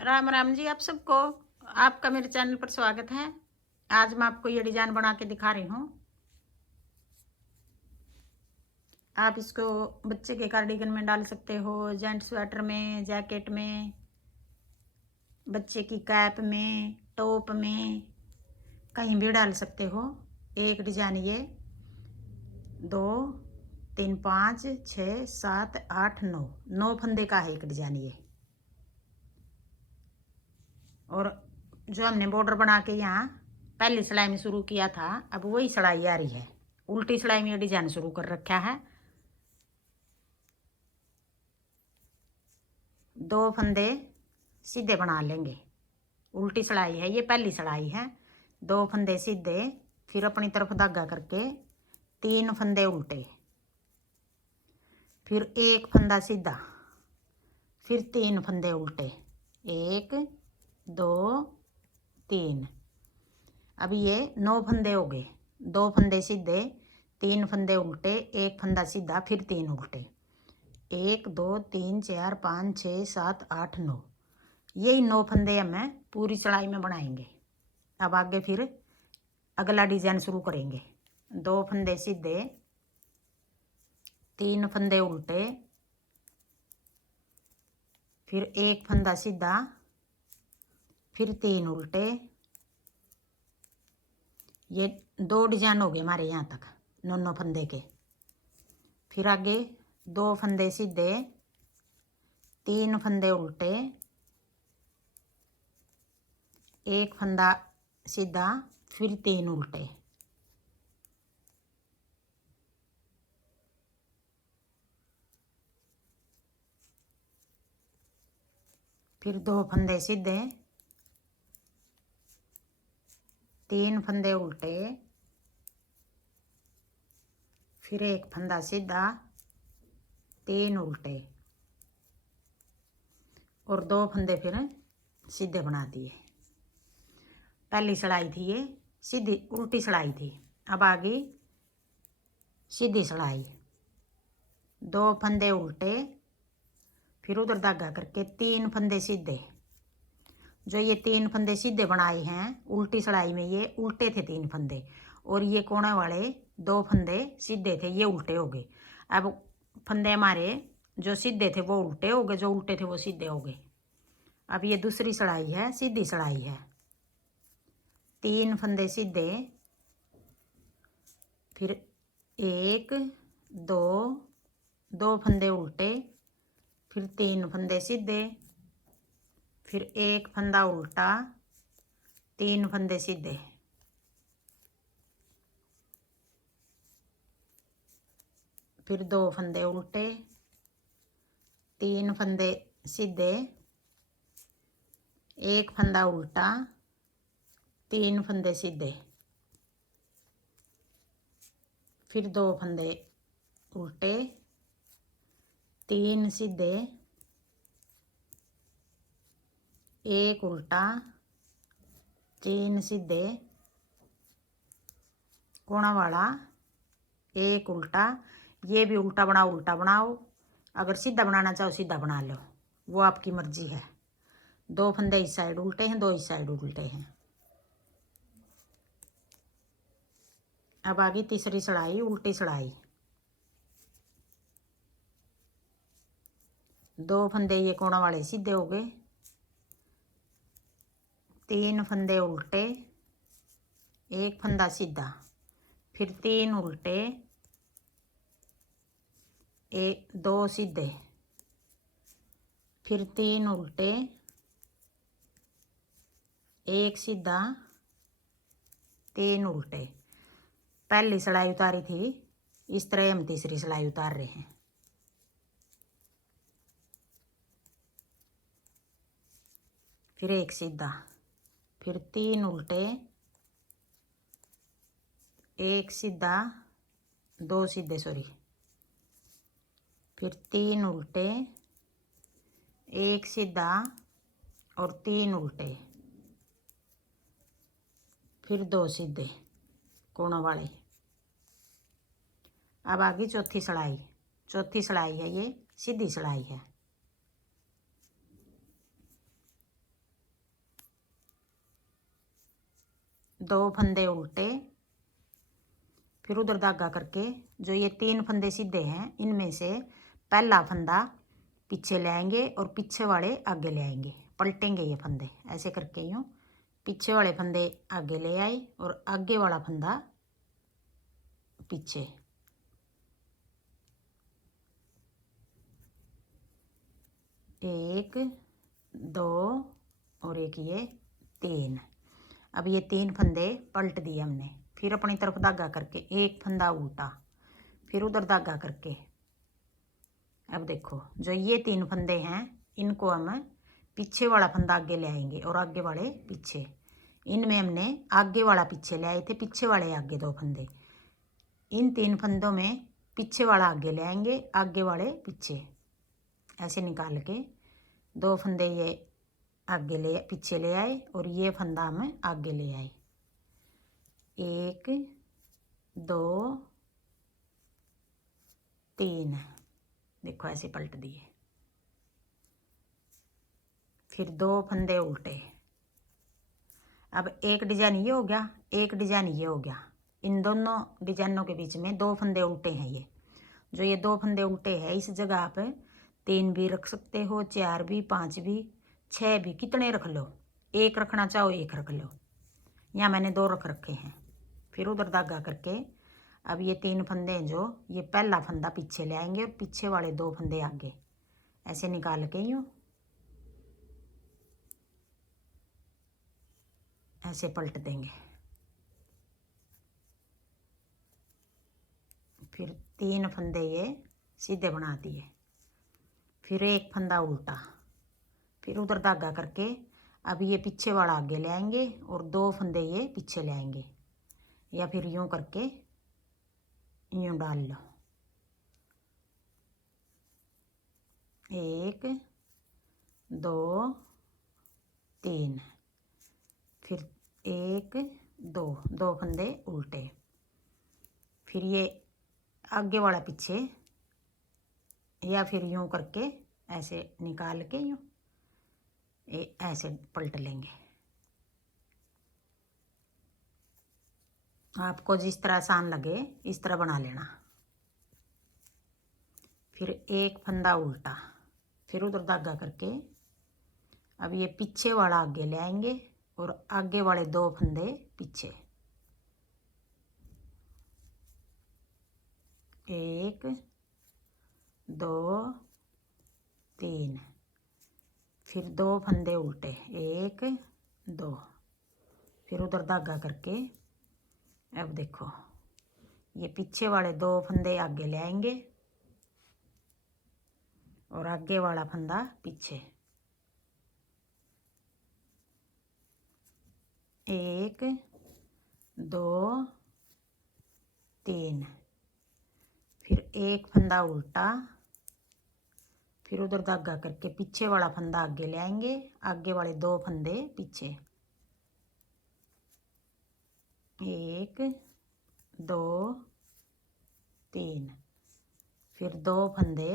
राम राम जी आप सबको। आपका मेरे चैनल पर स्वागत है। आज मैं आपको ये डिजाइन बना के दिखा रही हूँ। आप इसको बच्चे के कार्डिगन में डाल सकते हो, जेंट्स स्वेटर में, जैकेट में, बच्चे की कैप में, टॉप में, कहीं भी डाल सकते हो। एक डिजाइन ये 2 3 5 6 7 8 9 फंदे का है एक डिजाइन ये। और जो हमने बॉर्डर बना के यहाँ पहली सिलाई में शुरू किया था, अब वही सिलाई आ रही है। उल्टी सिलाई में ये डिजाइन शुरू कर रखा है। 2 फंदे सीधे बना लेंगे। उल्टी सिलाई है ये, पहली सिलाई है। 2 फंदे सीधे, फिर अपनी तरफ धागा करके 3 फंदे उल्टे, फिर 1 फंदा सीधा, फिर 3 फंदे उल्टे, 1 2 3। अब ये 9 फंदे हो गए। 2 फंदे सीधे, 3 फंदे उल्टे, 1 फंदा सीधा, फिर 3 उल्टे। 1 2 3 4 5 6 7 8 9, यही 9 फंदे हमें पूरी सिलाई में बनाएंगे। अब आगे फिर अगला डिजाइन शुरू करेंगे। 2 फंदे सीधे, 3 फंदे उल्टे, फिर 1 फंदा सीधा, फिर 3 उल्टे। ये 2 डिजाइन हो गए हमारे यहाँ तक 9 फंदे के। फिर आगे 2 फंदे सीधे, 3 फंदे उल्टे, 1 फंदा सीधा, फिर 3 उल्टे। फिर 2 फंदे सीधे, 3 फंदे उल्टे, फिर 1 फंदा सीधा, 3 उल्टे, और 2 फंदे फिर सीधे बना दिए। पहली सिलाई थी ये सीधी, उल्टी सिलाई थी। अब आ गई सीधी सिलाई। 2 फंदे उल्टे, फिर उधर धागा करके 3 फंदे सीधे। जो ये 3 फंदे सीधे बनाए हैं उल्टी सिलाई में, ये उल्टे थे 3 फंदे, और ये कोने वाले 2 फंदे सीधे थे, ये उल्टे हो गए। अब फंदे हमारे जो सीधे थे वो उल्टे हो गए, जो उल्टे थे वो सीधे हो गए। अब ये दूसरी सिलाई है, सीधी सिलाई है। 3 फंदे सीधे, फिर 1 2 2 फंदे उल्टे, फिर 3 फंदे सीधे, फिर 1 फंदा उल्टा, 3 फंदे सीधे, फिर 2 फंदे उल्टे, 3 फंदे सीधे, 1 फंदा उल्टा, 3 फंदे सीधे, फिर 2 फंदे उल्टे, 3 सीधे, 1 उल्टा, 3 सीधे, कोना वाला 1 उल्टा। ये भी उल्टा बनाओ। अगर सीधा बनाना चाहो सीधा बना लो, वो आपकी मर्जी है। 2 फंदे इस साइड उल्टे हैं, 2 इस साइड उल्टे हैं। अब आ गई तीसरी सिलाई, उल्टी सिलाई। 2 फंदे ये कोना वाले सीधे हो गए, 3 फंदे उल्टे, 1 फंदा सीधा, फिर 3 उल्टे, 2 सीधे, फिर 3 उल्टे, 1 सीधा, 3 उल्टे। पहली सिलाई उतारी थी, इस तरह हम तीसरी सिलाई उतार रहे हैं। फिर 1 सीधा, फिर 3 उल्टे, 1 सीधा, 2 सीधे सॉरी, फिर 3 उल्टे, 1 सीधा और 3 उल्टे, फिर 2 सीधे कोना वाले। अब आ गई चौथी सिलाई। चौथी सिलाई है ये, सीधी सिलाई है। 2 फंदे उल्टे, फिर उधर धागा करके जो ये 3 फंदे सीधे हैं इनमें से पहला फंदा पीछे ले आएंगे और पीछे वाले आगे ले आएंगे, पलटेंगे ये फंदे ऐसे करके। यूँ पीछे वाले फंदे आगे ले आए और आगे वाला फंदा पीछे। एक, 2 और एक ये 3। अब ये 3 फंदे पलट दिए हमने, फिर अपनी तरफ धागा करके एक फंदा उल्टा, फिर उधर धागा करके। अब देखो जो ये 3 फंदे हैं इनको हम पीछे वाला फंदा आगे ले आएंगे और आगे वाले पीछे। इनमें हमने आगे वाला पीछे ले आए थे, पीछे वाले आगे 2 फंदे। इन 3 फंदों में पीछे वाला आगे ले आएंगे, आगे वाले पीछे, ऐसे निकाल के 2 फंदे ये आगे ले पीछे ले आए और ये फंदा हम आगे ले आए। 1, 2, 3, देखो ऐसे पलट दिए। फिर 2 फंदे उल्टे। अब एक डिजाइन ये हो गया, एक डिजाइन ये हो गया। इन दोनों डिजाइनों के बीच में 2 फंदे उल्टे हैं। ये जो ये 2 फंदे उल्टे हैं इस जगह आप 3 भी रख सकते हो, 4 भी, 5 भी, 6 भी, कितने रख लो। 1 रखना चाहो 1 रख लो। यहाँ मैंने 2 रख रखे हैं। फिर उधर धागा करके अब ये 3 फंदे हैं जो ये पहला फंदा पीछे ले आएंगे और पीछे वाले 2 फंदे आगे, ऐसे निकाल के यूँ ऐसे पलट देंगे। फिर 3 फंदे ये सीधे बना दिए, फिर एक फंदा उल्टा, फिर उधर धागा करके अब ये पीछे वाला आगे ले आएंगे और 2 फंदे ये पीछे ले आएंगे, या फिर यूँ करके यूँ डाल लो। 1, 2, 3, फिर 1, 2, 2 फंदे उल्टे, फिर ये आगे वाला पीछे, या फिर यूँ करके ऐसे निकाल के यूँ ऐसे पलट लेंगे। आपको जिस तरह आसान लगे इस तरह बना लेना। फिर एक फंदा उल्टा, फिर उधर धागा करके अब ये पीछे वाला आगे ले आएंगे और आगे वाले 2 फंदे पीछे। 1, 2, 3, फिर 2 फंदे उल्टे, 1, 2, फिर उधर धागा करके अब देखो ये पीछे वाले 2 फंदे आगे ले आएंगे और आगे वाला फंदा पीछे। 1, 2, 3, फिर एक फंदा उल्टा, फिर उधर धागा करके पीछे वाला फंदा आगे ले आएंगे, आगे वाले 2 फंदे पीछे। 1, 2, 3, फिर 2 फंदे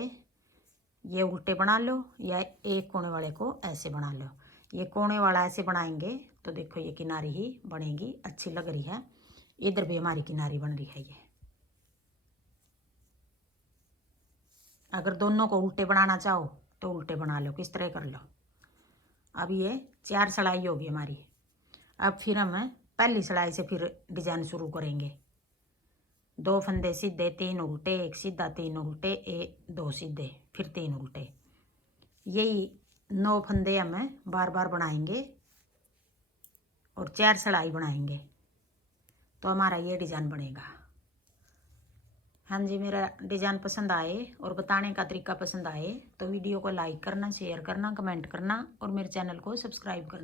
ये उल्टे बना लो या एक कोने वाले को ऐसे बना लो। ये कोने वाला ऐसे बनाएंगे तो देखो ये किनारी ही बनेगी, अच्छी लग रही है। इधर भी हमारी किनारी बन रही है। ये अगर दोनों को उल्टे बनाना चाहो तो उल्टे बना लो, किस तरह कर लो। अब ये 4 सिलाई होगी हमारी। अब फिर हम पहली सिलाई से फिर डिजाइन शुरू करेंगे। 2 फंदे सीधे, 3 उल्टे, 1 सीधा, 3 उल्टे, 2 सीधे, फिर 3 उल्टे। यही 9 फंदे हम बार बार बनाएंगे और 4 सिलाई बनाएंगे तो हमारा ये डिज़ाइन बनेगा। हाँ जी, मेरा डिज़ाइन पसंद आए और बताने का तरीका पसंद आए तो वीडियो को लाइक करना, शेयर करना, कमेंट करना और मेरे चैनल को सब्सक्राइब करना।